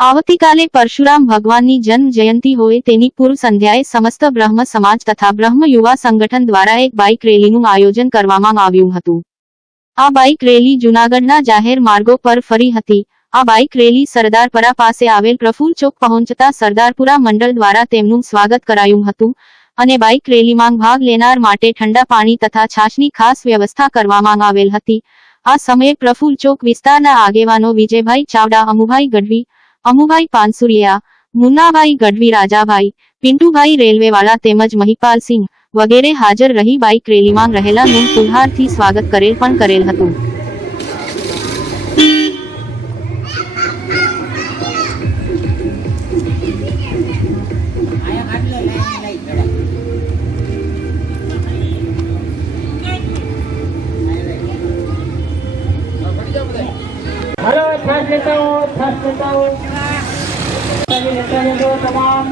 આવતીકાલે પરશુરામ ભગવાનની જન્મ જયંતિ હોય તેની પૂર્વ સંધ્યાએ સમસ્ત બ્રહ્મ સમાજ તથા બ્રહ્મ યુવા સંગઠન દ્વારા એક બાઇક રેલીનું આયોજન કરવામાં આવ્યું હતું। આ બાઇક રેલી જૂનાગઢના જાહેર માર્ગો પર ફરી હતી। આ બાઇક રેલી સરદારપરા પાસે આવેલ પ્રફુલ્લ ચોક પહોંચતા સરદારપુરા મંડળ દ્વારા તેમનું સ્વાગત કરાયું હતું અને બાઇક રેલીમાં ભાગ લેનાર માટે ઠંડા પાણી તથા છાશની ખાસ વ્યવસ્થા કરવામાં આવેલ હતી। આ સમયે પ્રફુલ્લ ચોક વિસ્તારના આગેવાનો વિજયભાઈ ચાવડા, અમુભાઈ ગઢવી, અમુભાઈ પાનસુરિયા, મુન્નાભાઈ ગઢવી, રાજાભાઈ, પિન્ટુભાઈ રેલવેવાળા તેમજ મહિપાલસિંહ વગેરે હાજર રહી બાઇક રેલીમાં રહેલા નું ફુલહારથી સ્વાગત કરેલ હતું। हेलो फर्स्ट लेता हो तमाम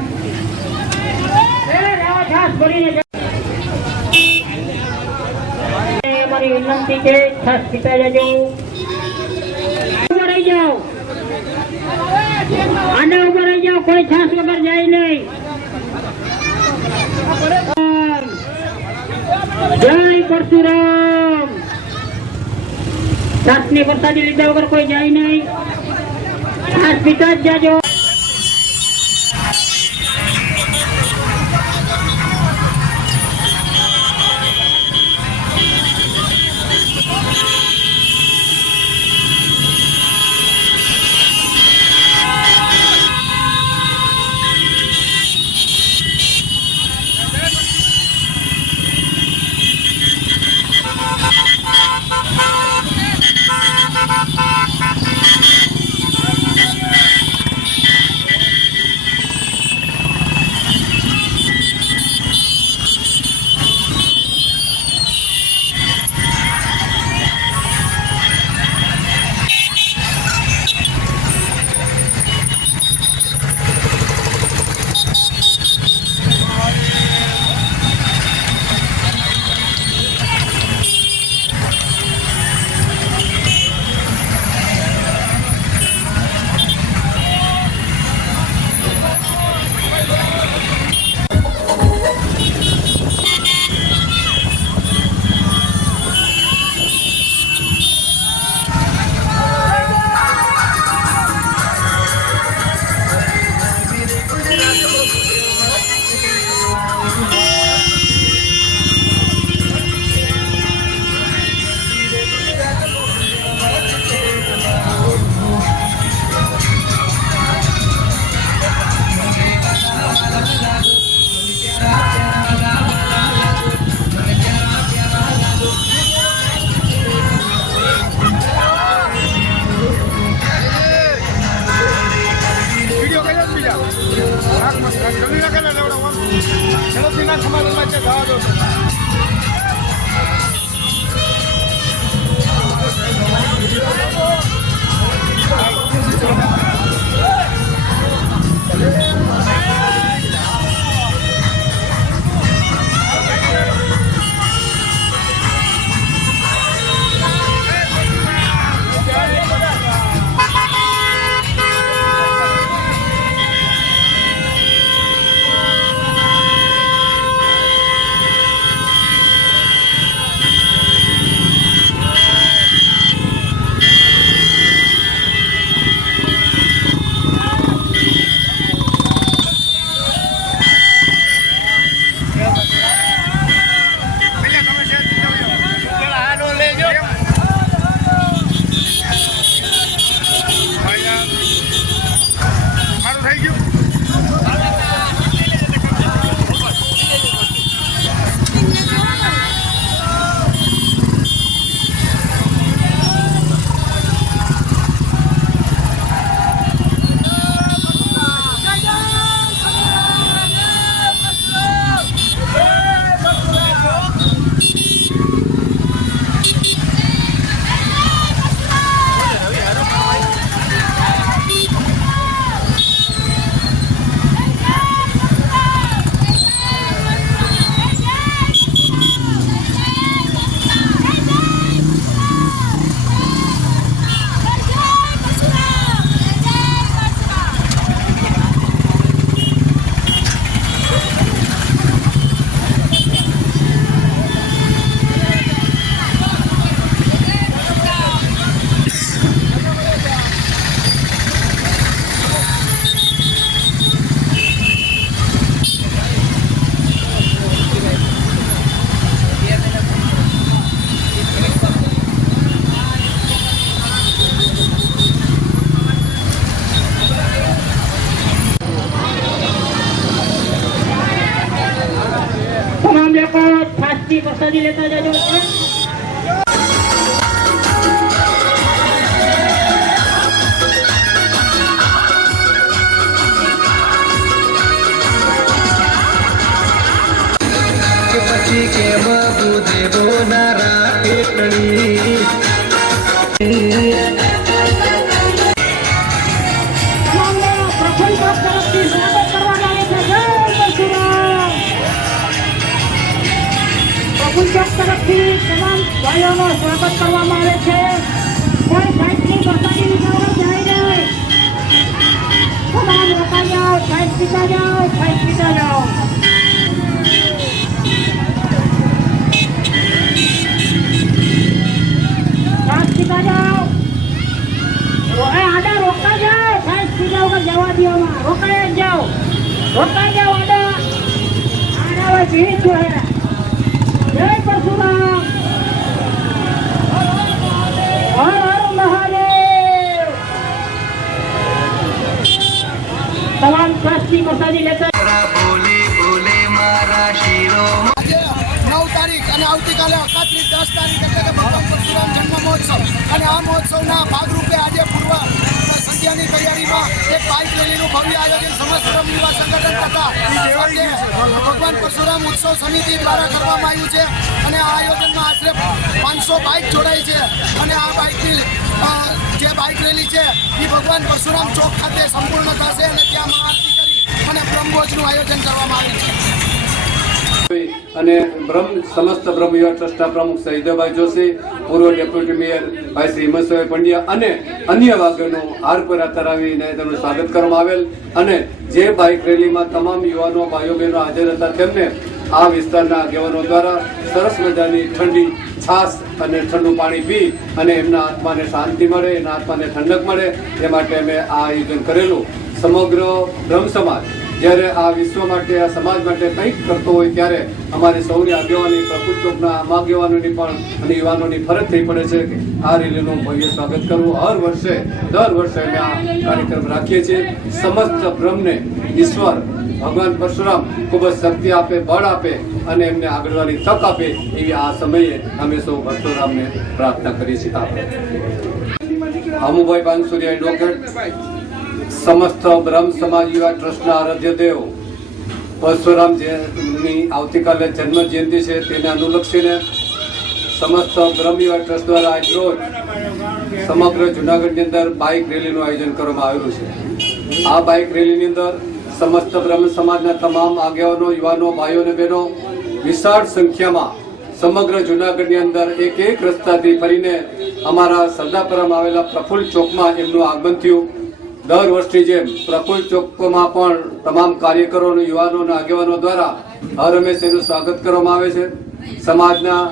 हमारी विनंती के छास पीता जाओ, ऊपर रही जाओ, आंडा ऊपर रही जाओ, कोई छास वगैरह जाए नहीं। जय परशुराम। छास ने प्रसादी लीधा वगैरह कोई जाए नहीं, छास पीता जाओ। લેતા જજો. પછી કેમ બુધે બોનારા પેટણી પ્રફુલ્લ ચોક તરફથી સ્વાગત કરવામાં આવે છે. જય પરશુરામ. પ્રફુલ્લ ચોક તરફથી તમામ ભાઈઓનું સ્વાગત કરવામાં આવે છે. કોઈ સાઈડની બસાડીની ગૌરવ જાય નહીં. તમામ રોકાઈ જાઓ, સાઈડ પીતા જાઓ, સાઈડ પીતા જાઓ. સાઈડ પીતા જાઓ. આડા રોકાઈ જાઓ, સાઈડ પીતા વગર જવા દેવામાં. રોકાઈ જ જાઓ, રોકાઈ જાઓ આડા. આડા હોય ભીડ જો હે. જય પરશુરામ. હર હર મહાદેવ. તમામ ટ્રસ્ટની પ્રસાદી લેતા બોલે બોલે મારા શિરો આજે 9 તારીખ અને આવતીકાલે 31 તારીખ એટલે કે ભગવાન પરશુરામ જન્મ મહોત્સવ અને આ મહોત્સવના ભાગરૂપે આજે પૂર્વ સંધ્યાની તૈયારીમાં એક બાઇક રેલીનું ભવ્ય આયોજન સમસ્ત બ્રહ્મ યુવા સંગઠન તથા સાથે ભગવાન પરશુરામ ઉત્સવ સમિતિ દ્વારા કરવામાં આવ્યું છે અને આ આયોજનમાં આશરે 500 બાઇક જોડાઈ છે અને આ બાઇકની જે બાઇક રેલી છે એ ભગવાન પરશુરામ ચોક ખાતે સંપૂર્ણ થશે અને ત્યાં મહાઆરતી કરી અને બ્રહ્મભોજનું આયોજન કરવામાં આવ્યું છે. અને સમસ્ત બ્રહ્મ યુવા ટ્રસ્ટના પ્રમુખ સહિદભાઈ જોશી, પૂર્વ ડેપ્યુટી મેયર ભાઈ શ્રી હિમંતભાઈ પંડ્યા અને અન્ય વાગોનું હારપરા તરાવીને તેમનું સ્વાગત કરવામાં આવેલ અને જે બાઇક રેલીમાં તમામ યુવાનો ભાઈઓ બહેનો હાજર હતા તેમને આ વિસ્તારના આગેવાનો દ્વારા સરસ મજાની ઠંડી છાશ અને ઠંડુ પાણી પી અને એમના આત્માને શાંતિ મળે, એના આત્માને ઠંડક મળે એ માટે અમે આ આયોજન કરેલું. સમગ્ર બ્રહ્મ સમાજ જ્યારે આ વિશ્વ માટે, આ સમાજ માટે કંઈક કરતો હોય ત્યારે અમારી સૌની આગેવાની, પ્રફુલ્લ ચોકના આગેવાનોની પણ અને યુવાનોની ફરજ થઈ પડે છે કે આ રેલીનું ભવ્ય સ્વાગત કરવું. દર વર્ષે અમે આ કાર્યક્રમ રાખીએ છીએ. સમસ્ત બ્રહ્મને ઈશ્વર ભગવાન પરશુરામ ખૂબ જ શક્તિ આપે, બળ આપે અને એમને આગળવાની તક આપે એવી આ સમયે અમે સૌ પરશુરામને પ્રાર્થના કરીએ છીએ. અમુભાઈ પાનસુરિયા એડવોકેટ, સમસ્ત બ્રહ્મ સમાજ યુવા ટ્રસ્ટના આરાધ્ય દેવ પરશુરામની આવતીકાલે જન્મ જયંતિ છે તેને અનુલક્ષીને સમસ્ત બ્રહ્મ યુવા ટ્રસ્ટ દ્વારા આજ રોજ સમગ્ર જુનાગઢની અંદર બાઇક રેલીનું આયોજન કરવામાં આવેલું છે. આ બાઇક રેલીની અંદર સમસ્ત બ્રહ્મ સમાજના તમામ આગેવાનો, યુવાનો, ભાઈઓ અને બહેનો વિશાળ સંખ્યામાં સમગ્ર જુનાગઢની અંદર એક એક રસ્તાથી ફરીને અમારા સરદારપરામાં આવેલા પ્રફુલ્લ ચોકમાં એમનું આગમન થયું. દર વર્ષની જેમ પ્રફુલ્લ ચોકમાં પણ તમામ કાર્યકરો, યુવાનો અને આગેવાનો દ્વારા હર હંમેશ એનું સ્વાગત કરવામાં આવે છે. સમાજના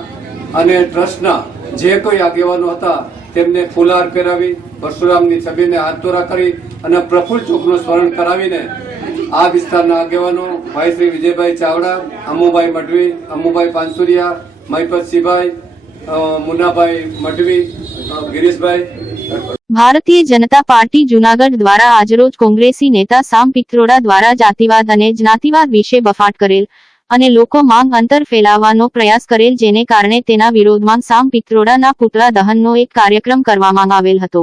અને ટ્રસ્ટના જે કોઈ આગેવાનો હતા તેમને ફૂલહાર પહેરાવી, પરશુરામની છબીને હાથતોરા કરી અને પ્રફુલ્લ ચોકનું સ્મરણ કરાવીને આ વિસ્તારના આગેવાનો ભાઈ શ્રી વિજયભાઈ ચાવડા, અમુભાઈ મઢવી, અમુભાઈ પાનસુરિયા, મહિપતસિંહભાઈ, મુન્નાભાઈ મઢવી, ગિરીશભાઈ. ભારતીય જનતા પાર્ટી જૂનાગઢ દ્વારા આજરોજ કોંગ્રેસી નેતા સામ પિત્રોડા દ્વારા જાતિવાદ અને જ્ઞાતિવાદ વિશે બફાટ કરેલ અને લોકોમાં અંતર ફેલાવવાનો પ્રયાસ કરેલ, જેને કારણે તેના વિરોધમાં સામ પિત્રોડાના પુતળા દહનનો એક કાર્યક્રમ કરવામાં આવેલ હતો.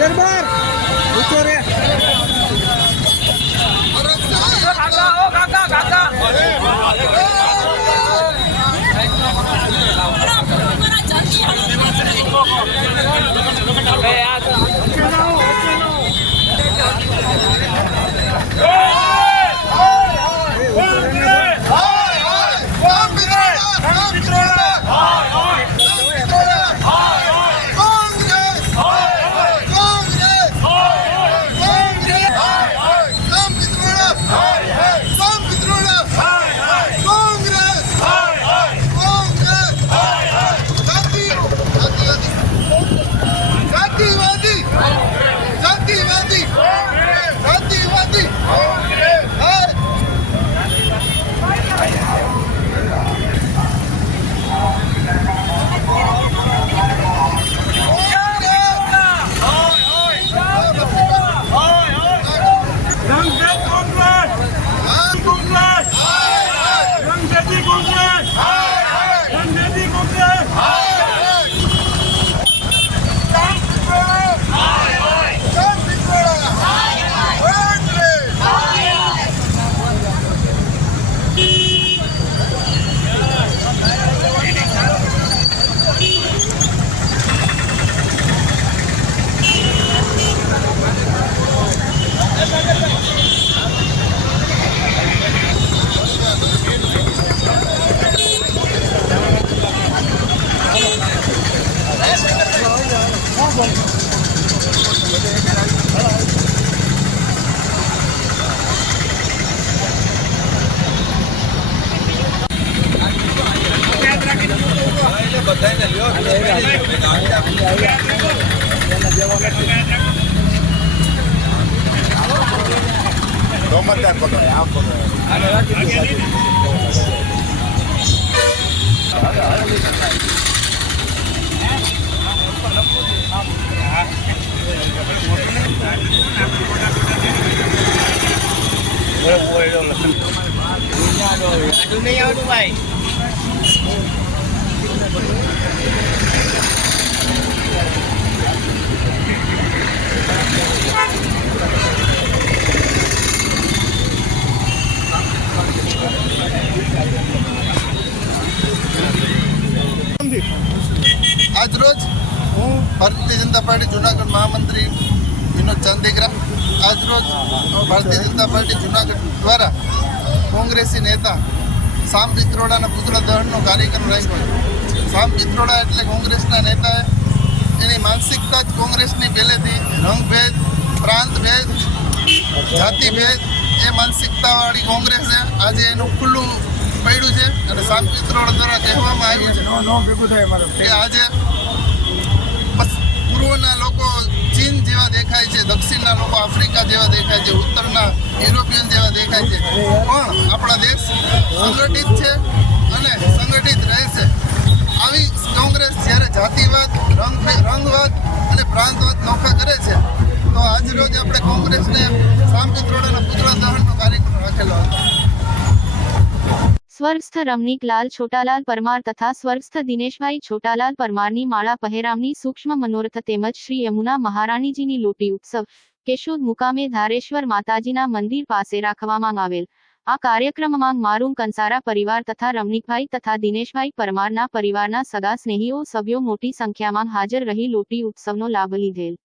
દરબાર ઉતરે કાકા આજરોજ હું ભારતીય જનતા પાર્ટી જુનાગઢ મહામંત્રી વિનોદ ચાંદીગરા આજરોજ ભારતીય જનતા પાર્ટી જુનાગઢ દ્વારા કોંગ્રેસી નેતા સામ પિત્રોડાના પુતળા દહનનો કાર્યક્રમ રાખ્યો છે. સામ પિત્રોડા એટલે કોંગ્રેસના નેતાએ એની માનસિકતા જ કોંગ્રેસની પહેલેથી રંગભેદ, પ્રાંતભેદ, જાતિભેદ એ માનસિકતાવાળી કોંગ્રેસે આજે એનું ખુલ્લું પડ્યું છે અને સામ પિત્રોડા દ્વારા કહેવામાં આવ્યું છે કે આજે પૂર્વના લોકો ચીન જેવા દેખાય છે, દક્ષિણના લોકો આફ્રિકા જેવા દેખાય છે, ઉત્તરના યુરોપિયન જેવા દેખાય છે, પણ આપણા દેશ સંગઠિત છે અને સંગઠિત રહેશે. આવી કોંગ્રેસ જ્યારે જાતિવાદ, રંગવાદ અને પ્રાંતવાદ નોખા કરે છે તો આજરોજ આપણે કોંગ્રેસને સામ પિત્રોડાના પુતળા દહનનો કાર્યક્રમ રાખેલો હતો. સ્વર્ગસ્થ રમણીકલાલ છોટાલાલ પરમાર તથા સ્વર્ગસ્થ દિનેશભાઈ છોટાલાલ પરમારની માળા પહેરામણી સૂક્ષ્મ મનોરથ તેમજ શ્રી યમુના મહારાણીજીની લોટી ઉત્સવ કેશોદ મુકામે ધારેશ્વર માતાજીના મંદિર પાસે રાખવામાં આવેલ. આ કાર્યક્રમમાં મારૂમ કંસારા પરિવાર તથા રમણીકભાઈ તથા દિનેશભાઈ પરમારના પરિવારના સગા સ્નેહીઓ સભ્યો મોટી સંખ્યામાં હાજર રહી લોટી ઉત્સવનો લાભ લીધેલ.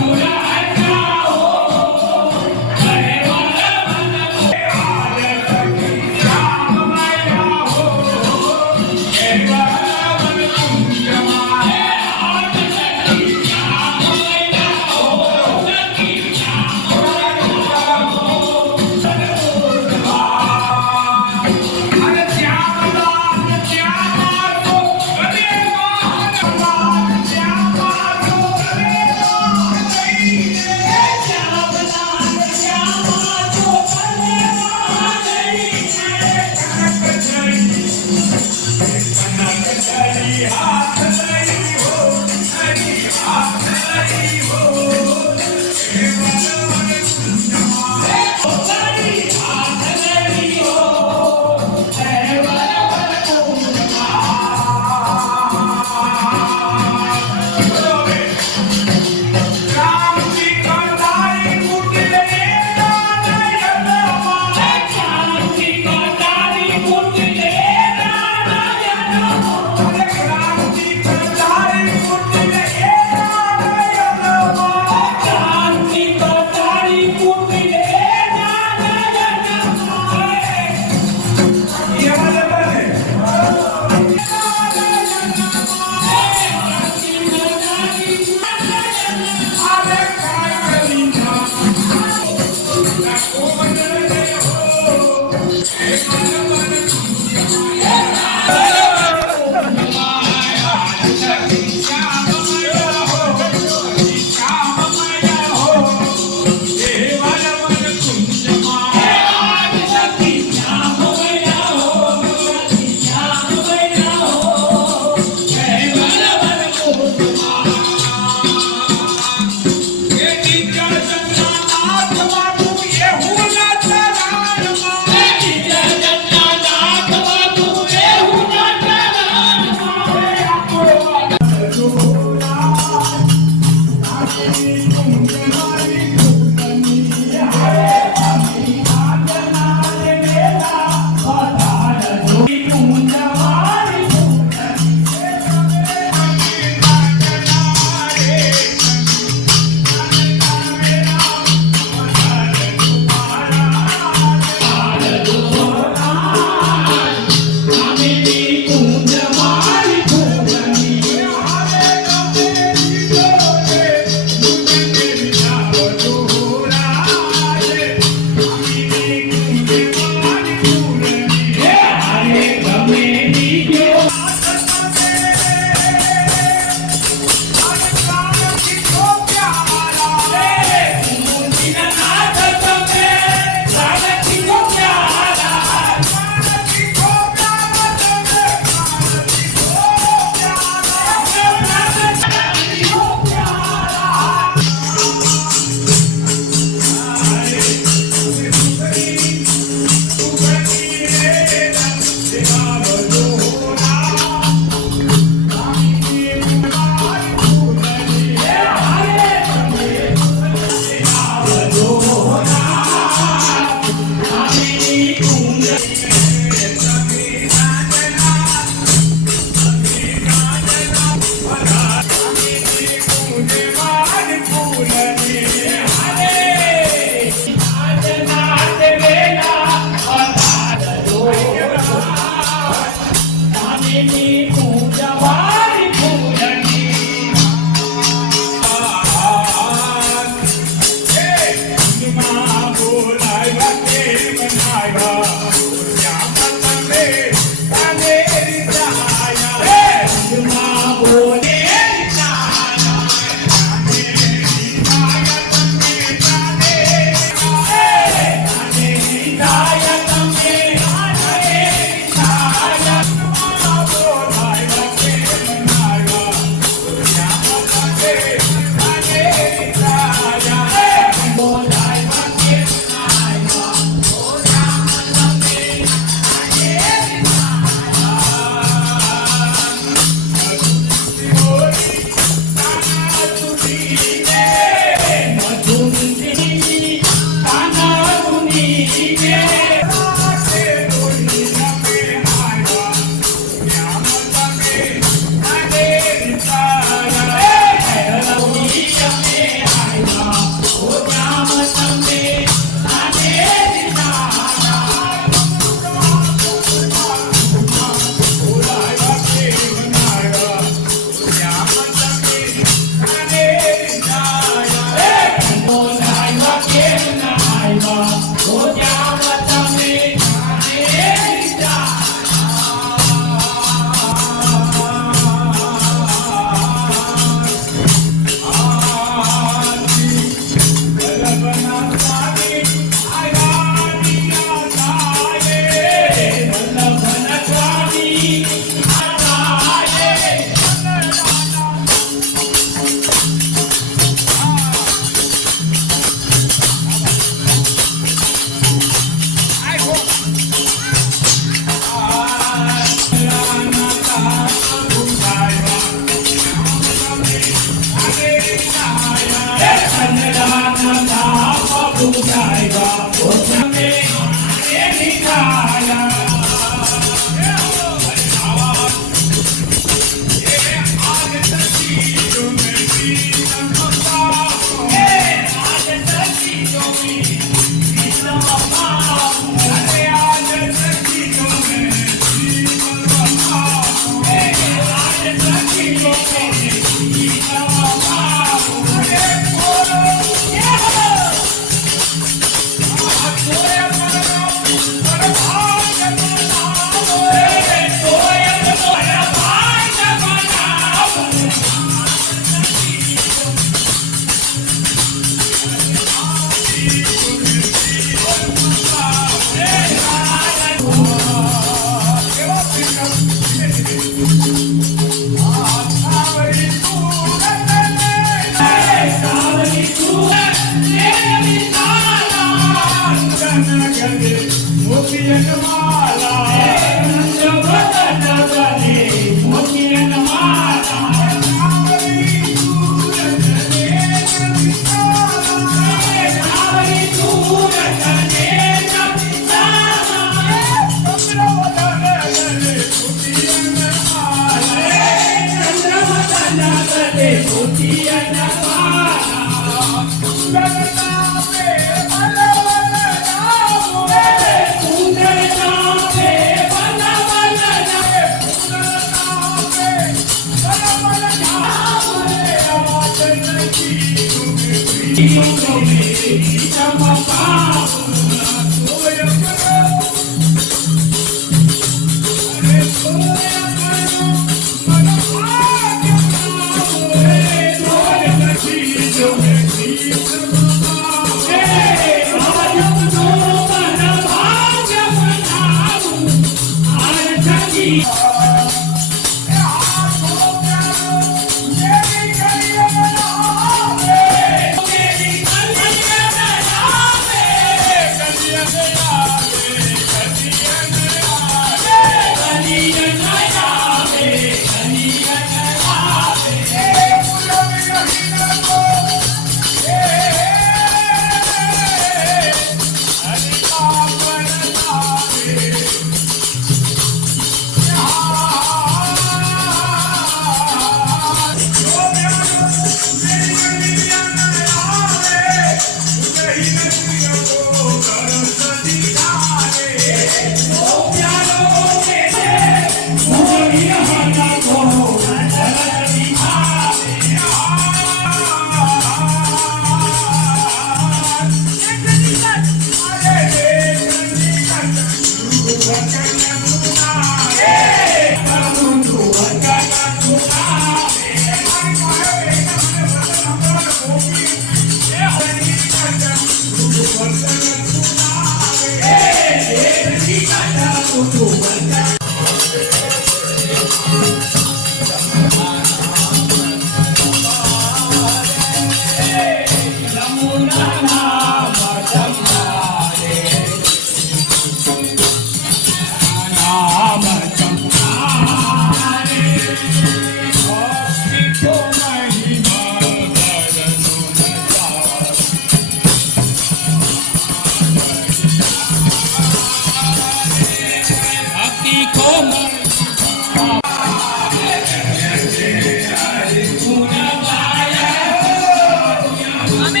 અમે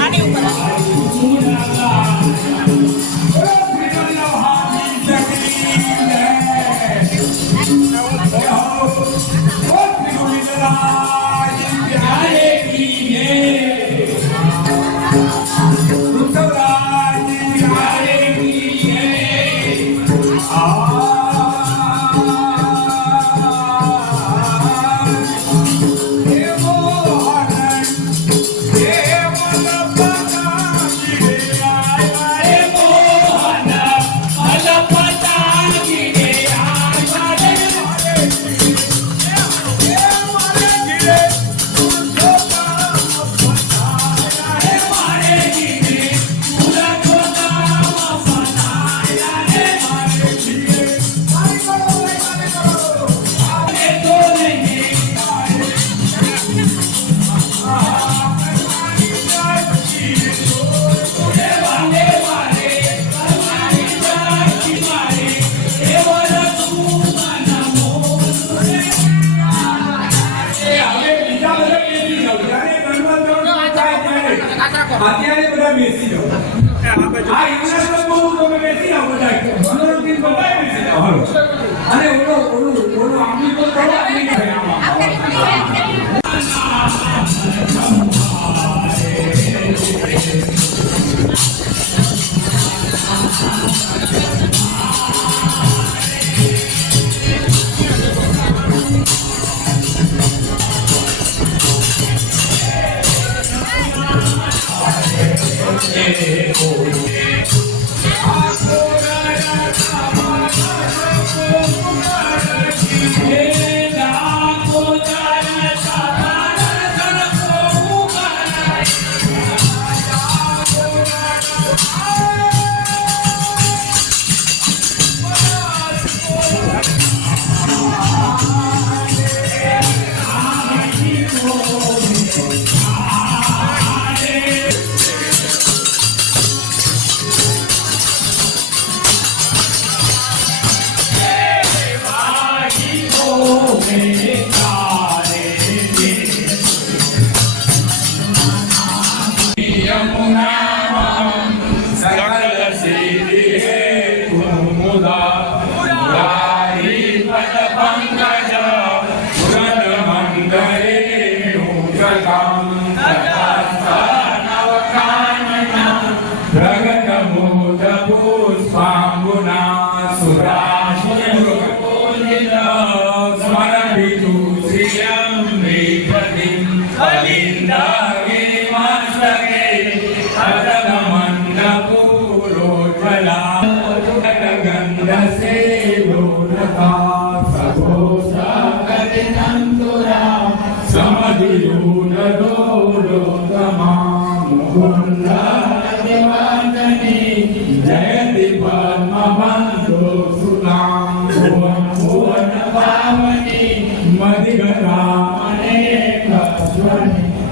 આની ઉપર અત્યારે બધા બેસી જાઓ. આ ઇંગ્લિશમાં બહુ તમે બેસી જાઓ બધા. મનોરંજન બધા બેસી જાઓ. હાલો. અને ઓલું આમની તો કરો આમની કરે આમાં.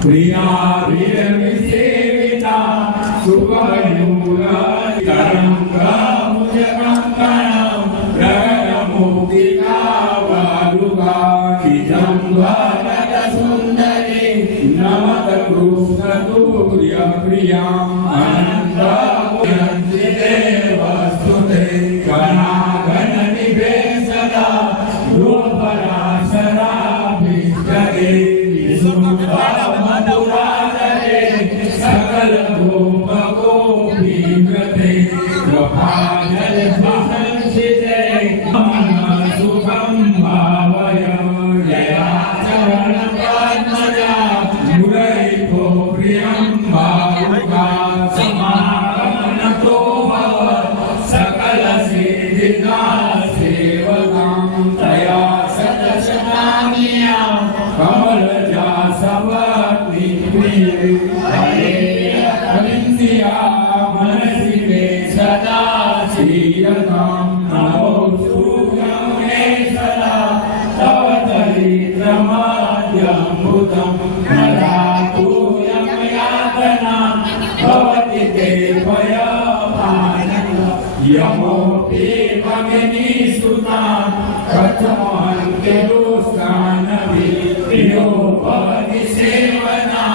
प्रिया वीर सेविता सुखयूरा करंगा मुझे कंकणम प्रगमुक्तिका वालुका चिदंगा नट सुंदरी नमत कृष्ण तुर्य प्रिया अनंत मुयंतिते वस्तुते गणागण निभे सदा रूपराशरा भिष्टते सकल गोपको भीमते प्रभाजल संसिते सुखम भावय जया चरण पद्मजा मुरैको प्रियं भावुका समागमनतो भव सकल सिद्धिदा सेवकां तया सतशतामियां कमलजा सवत्नि प्रिये मनसि मे सदा श्रीयतां नमोऽस्तु यमुनेश्वरा तव चरित्रमाद्यमृतं ददातु यमयातना भवति ते भयपालनं यमोऽपि भगिनीसुता कथमन्ते दोषानपि प्रियो भवति सेवना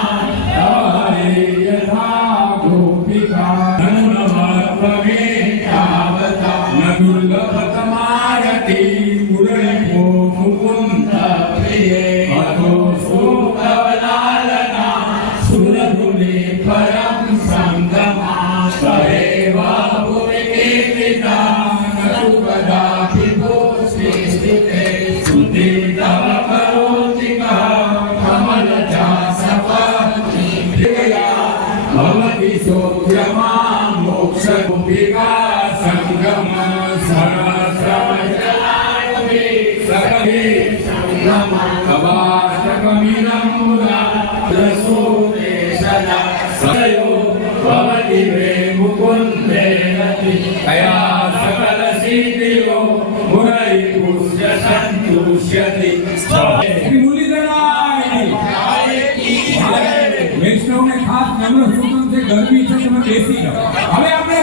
परम संगम મોક્ષ ગોપિકા સંગમ સરસ્વતી સખી સંગમ કવાટકમિદં મુદા રસોતે સદા સયો ભવતિ વે મુકુંદે રતિ કયા સકલ સિદ્ધિયો મુરૈ પુષ્ય સંતુષ્યતિ વૈષ્ણવને ખાસ નમ્ર સૂચન છે, ગરમી છે, તમે બેસી જાઓ. હવે આપણે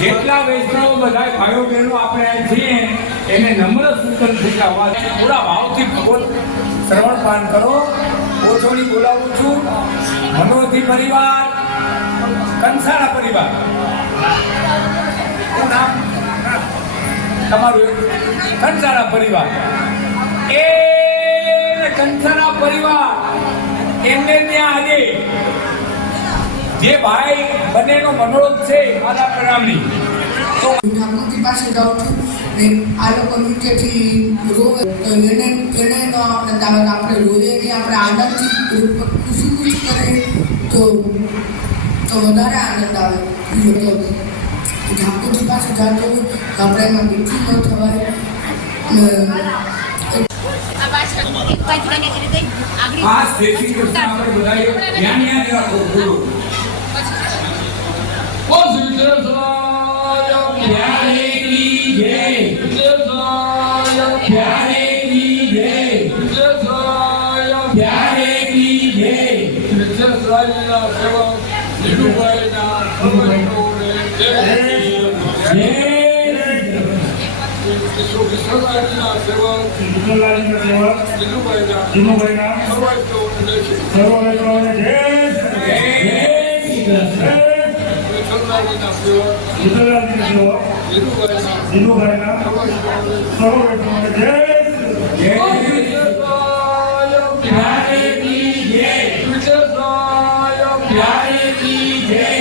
જેટલા વૈષ્ણવ બધા ભાઈઓ બહેનો આપણે અહીં છીએ એને નમ્ર સૂચન છે કે અવાજ પૂરા ભાવથી ભગવત શ્રવણ પાન કરો. ઓછોડી બોલાવું છું. મનોજી પરિવાર, કંસારા પરિવાર, શું નામ તમારું? કંસારા પરિવાર. એ કંસારા પરિવાર એમને ત્યાં આજે જે ભાઈ બંનેનો મનોરથ છે મારા પ્રણામની. તો ઠાકોરજી પાસે જાઉં છું ને આ લોકો નૃત્યથી રોવે તો એને ન આપણે દાવત આપણે રોઈએ નહીં, આપણે આનંદથી ખુશી ખુશી કરીએ તો વધારે આનંદ આવે. તો ઠાકોરજી પાસે જાતો હોય તો આપણે એમાં મીઠું ન થવાય. આ દેશી કૃષ્ણ આપણે બધાએ ધ્યાન રાખો. प्यारे की जय, प्यारे की जय, प्यारे की जय.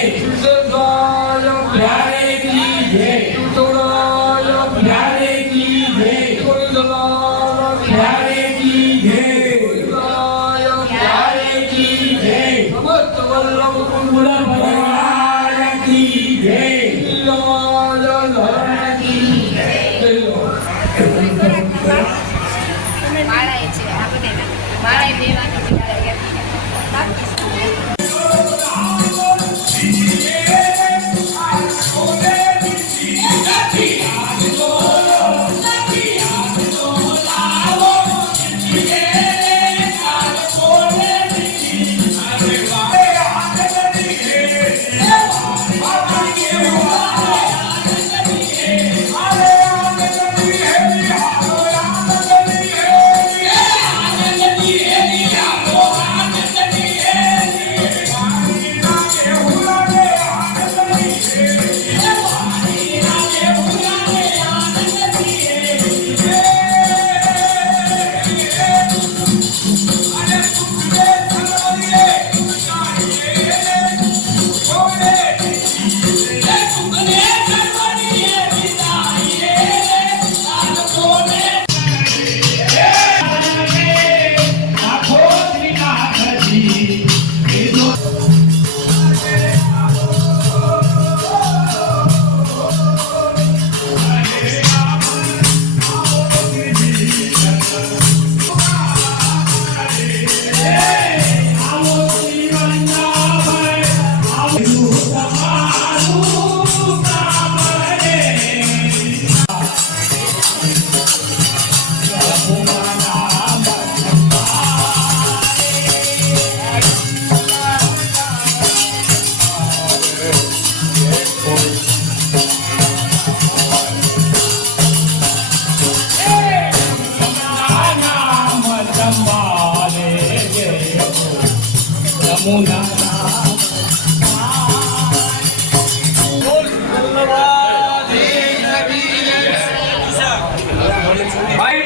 ભાઈ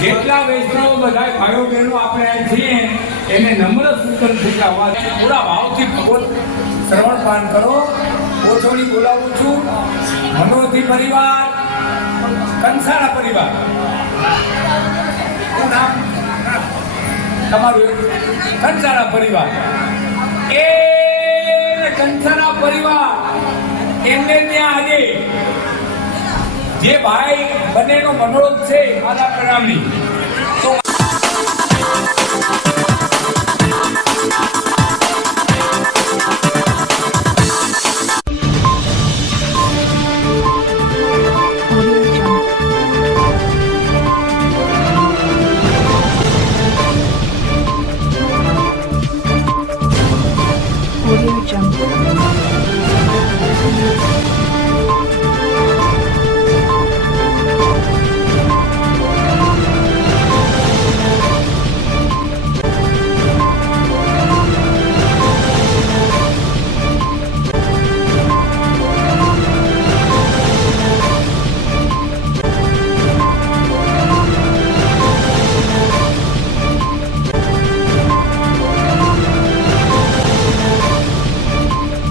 જેટલા વૈષ્ણવ બધા ભાઈઓ બહેનો આપણે અહીં છીએ એને નમ્ર સૂચન છે કે અવાજ પૂરા ભાવથી ભગવત શ્રવણ પાન કરો. ઓછોની બોલાવું છું. મનોજી પરિવાર, કંસારા પરિવાર, શું નામ તમારું? કંસારા પરિવાર. એ કંસારા પરિવાર એમને ત્યાં આજે જે ભાઈ બંનેનો મનોરથ છે મારા પ્રણામની. તો Audio Jungle.